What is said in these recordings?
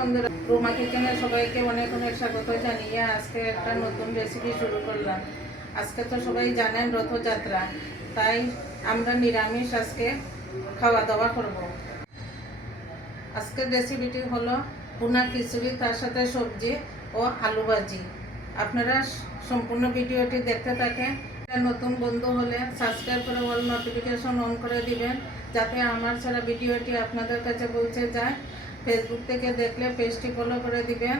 বন্ধুরা, রুমা কিচেনে সবাইকে অনেক অনেক স্বাগত জানিয়ে আজকে একটা নতুন রেসিপি শুরু করলাম। আজকে তো সবাই জানেন রথযাত্রা, তাই আমরা নিরামিষ আজকে খাওয়া দাওয়া করব। আজকের রেসিপিটি হলো ভুনা খিচুড়ি, তার সাথে সবজি ও আলু ভাজি। আপনারা সম্পূর্ণ ভিডিওটি দেখতে থাকেন। নতুন বন্ধু হলে সাবস্ক্রাইব করে অল নোটিফিকেশন অন করে দিবেন, যাতে আমার ছাড়া ভিডিওটি আপনাদের কাছে পৌঁছে যায়। ফেসবুক থেকে দেখলে পেজটি ফলো করে দিবেন।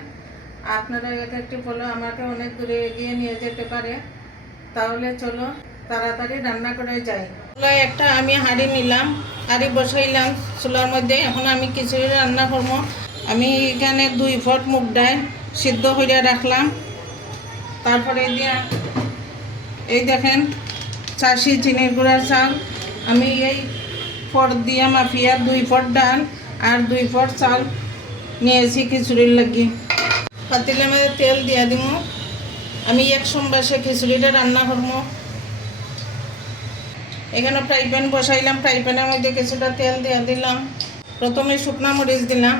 আপনারা এক একটি ফলো আমাকে অনেক দূরে এগিয়ে নিয়ে যেতে পারে। তাহলে চলো তাড়াতাড়ি রান্না করে যাই। একটা আমি হাঁড়ি নিলাম, হাঁড়ি বসাইলাম চুলার মধ্যে। এখন আমি খিচুড়ি রান্না করবো। আমি এখানে 2 ফট মুগ ডাল সিদ্ধ করে রাখলাম। তারপরে দিয়া এই দেখেন চাষি চিনির গুঁড়ার চাল। আমি এই ফট দিয়ে মাফিয়া 2 ফট ডাল আর 2 ফট চাল নিয়েছি খিচুড়ির লাগি। পাতিলের মধ্যে তেল দিয়ে দিব। আমি এক সম্বাসে খিচুড়িটা রান্না করবো। এখানে ফ্রাই প্যান বসাইলাম, ফ্রাই প্যানের মধ্যে কিছুটা তেল দিয়ে দিলাম। প্রথমে শুকনা মরিচ দিলাম,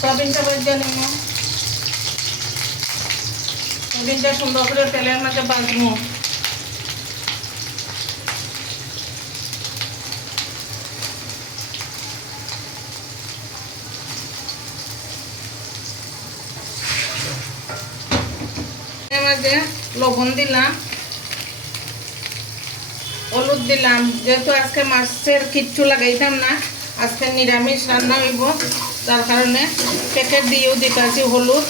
সয়াবিনটা ভেজে নিব। সয়াবিনটা সুন্দর করে তেলের মধ্যে ভাজবো। এর মধ্যে লবণ দিলাম, হলুদ দিলাম। যেহেতু আজকে মাছের কিচ্ছু লাগাইতাম না, আজকে নিরামিষ রান্না হইব, তার কারণে প্যাকেট দিয়েও দিতেছি হলুদ।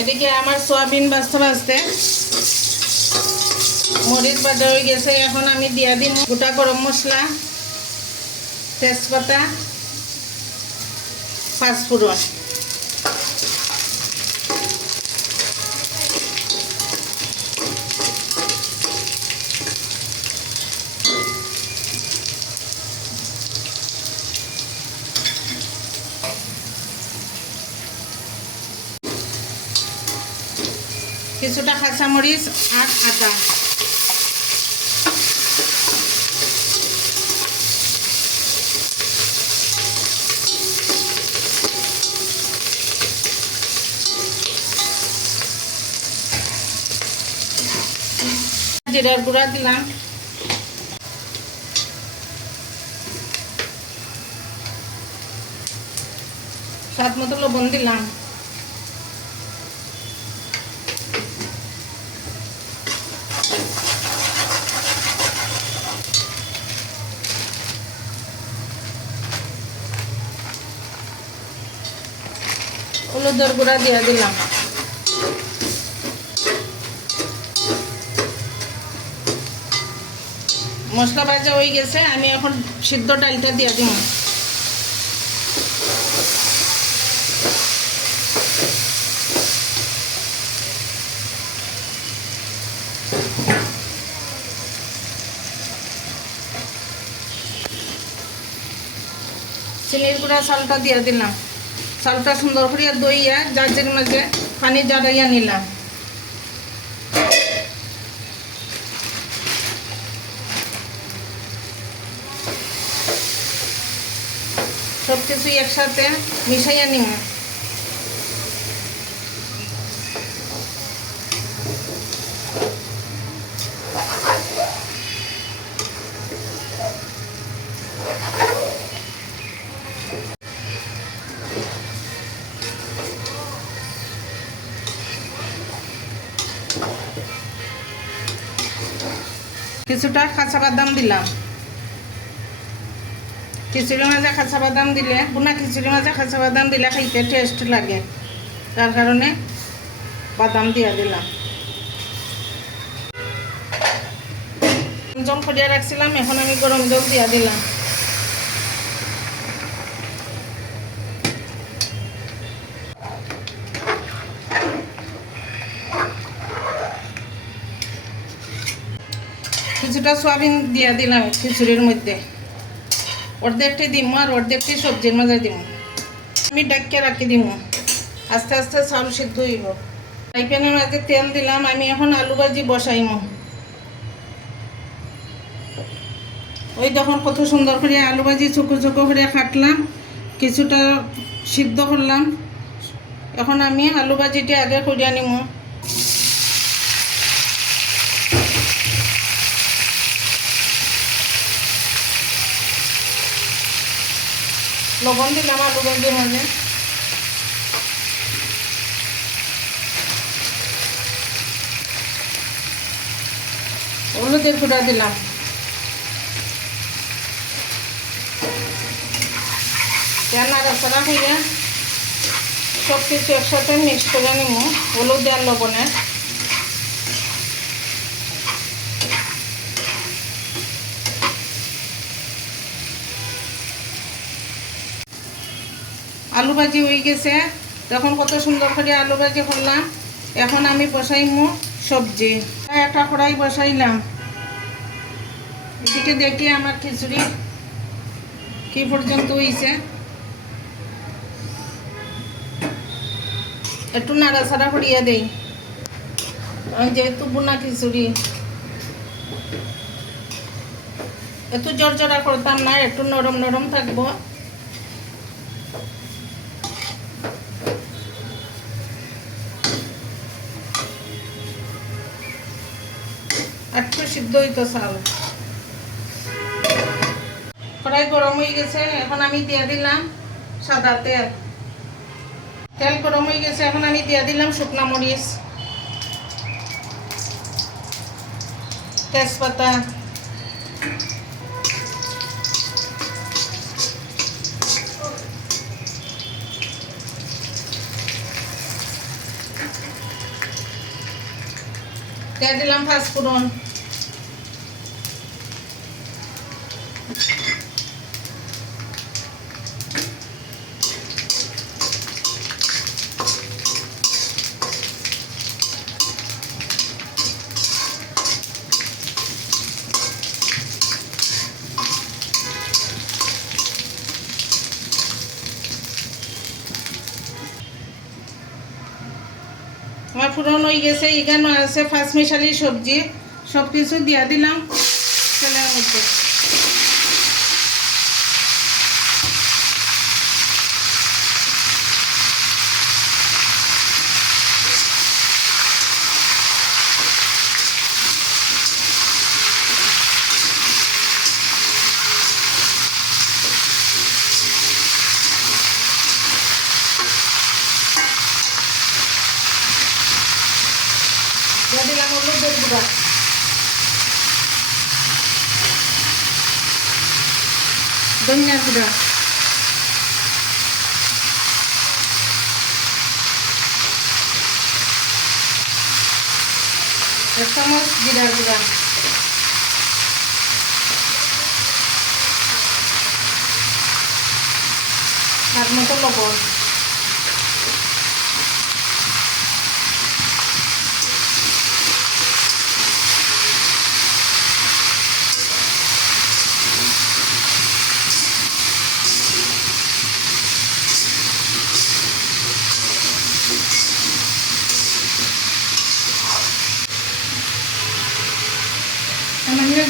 এদিকে আমার সয়াবিন ভাজতে ভাজতে মরিচ ভাজা হয়ে গেছে। এখন আমি দিয়ে দিই গোটা গরম মশলা, তেজপাতা, পাঁচফোড়ন। কিছুটা কাঁচামরিচ আর আদা। জিরার গুঁড়া দিলাম, স্বাদ মতো লবণ দিলাম। হলুদের গুঁড়া দিয়ে দিলাম। মশলা ভাজা হয়ে গেছে, আমি এখন সিদ্ধ ডালটা দিয়ে দিব। চিনির গুঁড়া চালটা দিয়ে দিলাম। চালটা সুন্দর করে দইয়া জাজের মাঝে পানি জারাইয়া নিলাম। সব কিছু একসাথে মিশাইয়া নিব। কিছুটা কাঁচা বাদাম দিলাম। খিচুড়ি মাঝে কাঁচা বাদাম দিলে, ভুনা খিচুড়ি মাঝে কাঁচা বাদাম দিলে খাইতে টেস্ট লাগে, তার কারণে বাদাম দিয়ে দিলাম। জল করিয়া রাখছিলাম, এখন আমি গরম জল দিয়ে দিলাম। কিছুটা সয়াবিন দিয়ে দিলাম খিচুড়ির মধ্যে। অর্ধেকটি দিব আর অর্ধেকটি সবজির মাঝে দিব। আমি ডাকিয়ে রাখি দিব, আস্তে আস্তে চাউল সিদ্ধ হইব। ফ্রাই প্যানের মাঝে তেল দিলাম, আমি এখন আলু ভাজি বসাইমু। ওই দেখুন কত সুন্দর করে আলু ভাজি চুকো চুকো করে কাটলাম, কিছুটা সিদ্ধ করলাম। এখন আমি আলু ভাজিটা আগে করিয়া নিমু। লবণ দিলাম আলু ভাজির মাঝে, হলুদের গুঁড়া দিলাম, নাড়াচাড়া হইয়া সব কিছু একসাথে মিক্স করে নিমু হলুদ আর লবণের। আলু ভাজি হয়ে গেছে, তখন কত সুন্দর করে আলু ভাজি করলাম। এখন আমি বসাইমু সবজি। একটা কড়াই বসাইলাম, এদিকে দেখি আমার খিচুড়ি কি পর্যন্ত হয়েছে। একটু নাড়াচাড়া করিয়া দেই, যেহেতু বুনা খিচুড়ি একটু জড়জড়া করতাম না, একটু নরম নরম থাকবো। একটু সিদ্ধ হইতো চাল। কড়াই গরম হয়ে গেছে, এখন আমি দিয়ে দিলাম সাদা তেল। তেল গরম হয়ে গেছে, এখন আমি দিয়ে দিলাম শুকনা মরিচ, তেজপাতা, দিয়ে দিলাম পাঁচফোড়ন, আমার ফুরন হয়ে গেছে। এখানে আছে পাঁচমিশালি সবজি, সব কিছু দিয়া দিলাম তেলের মধ্যে। দিয়ে দিলাম হলুদের গুঁড়া, ধনিয়ার গুঁড়া, এক চামচ জিরার গুঁড়া, স্বাদ মতো লবণ,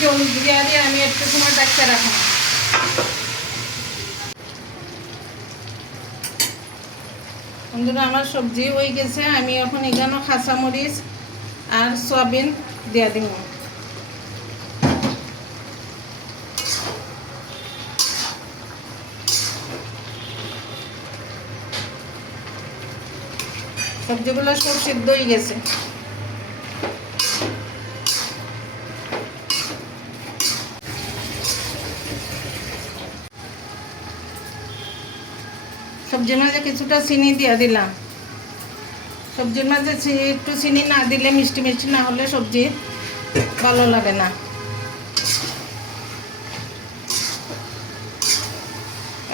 জল দিয়ে দিয়ে আমি একটু সময় ডাকতে রাখবো। বন্ধুরা আমার সবজি হয়ে গেছে, আমি এখন এখানে কাঁচামরিচ আর সয়াবিন দিয়ে দিব। সবজিগুলো সব সিদ্ধ হয়ে গেছে। সবজির মাঝে কিছুটা চিনি দিয়ে দিলাম। সবজির মাঝে একটু চিনি না দিলে, মিষ্টি মিষ্টি না হলে সবজি ভালো লাগে না।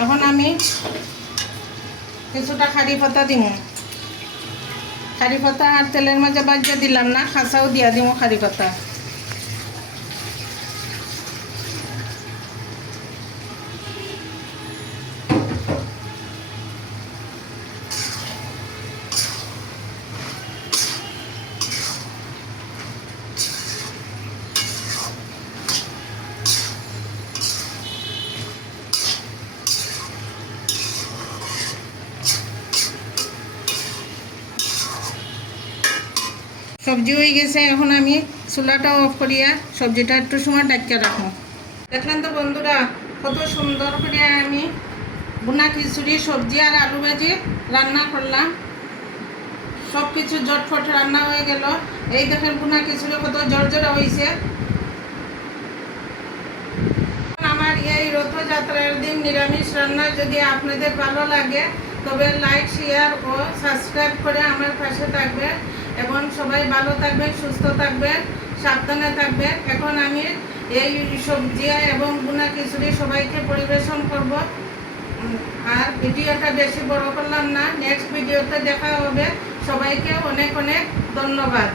এখন আমি কিছুটা কারি পাতা দিব। কারি পাতা আর তেলের মাঝে বাজিয়ে দিলাম না, খাঁচাও দিয়া দিব কারি পাতা। সবজি হয়ে গেছে, এখন আমি চুলাটা অফ করিয়া সবজিটা একটু সময় ডাকিয়ে রাখবো। দেখলেন তো বন্ধুরা, কত সুন্দর করে আমি ভুনা খিচুড়ি, সবজি আর আলু ভাজি রান্না করলাম। সব কিছু জটফট রান্না হয়ে গেল। এই দেখেন ভুনা খিচুড়ি কত জর্জরা হয়েছে। আমার এই রথযাত্রার দিন নিরামিষ রান্না যদি আপনাদের ভালো লাগে তবে লাইক, শেয়ার ও সাবস্ক্রাইব করে আমার পাশে থাকবেন এবং সবাই ভালো থাকবেন, সুস্থ থাকবেন, সাবধানে থাকবেন। এখন আমি এই সবজি এবং ভুনা খিচুড়ি সবাইকে পরিবেশন করব। আর ভিডিওটা বেশি বড় করলাম না, নেক্সট ভিডিওতে দেখা হবে। সবাইকে অনেক অনেক ধন্যবাদ।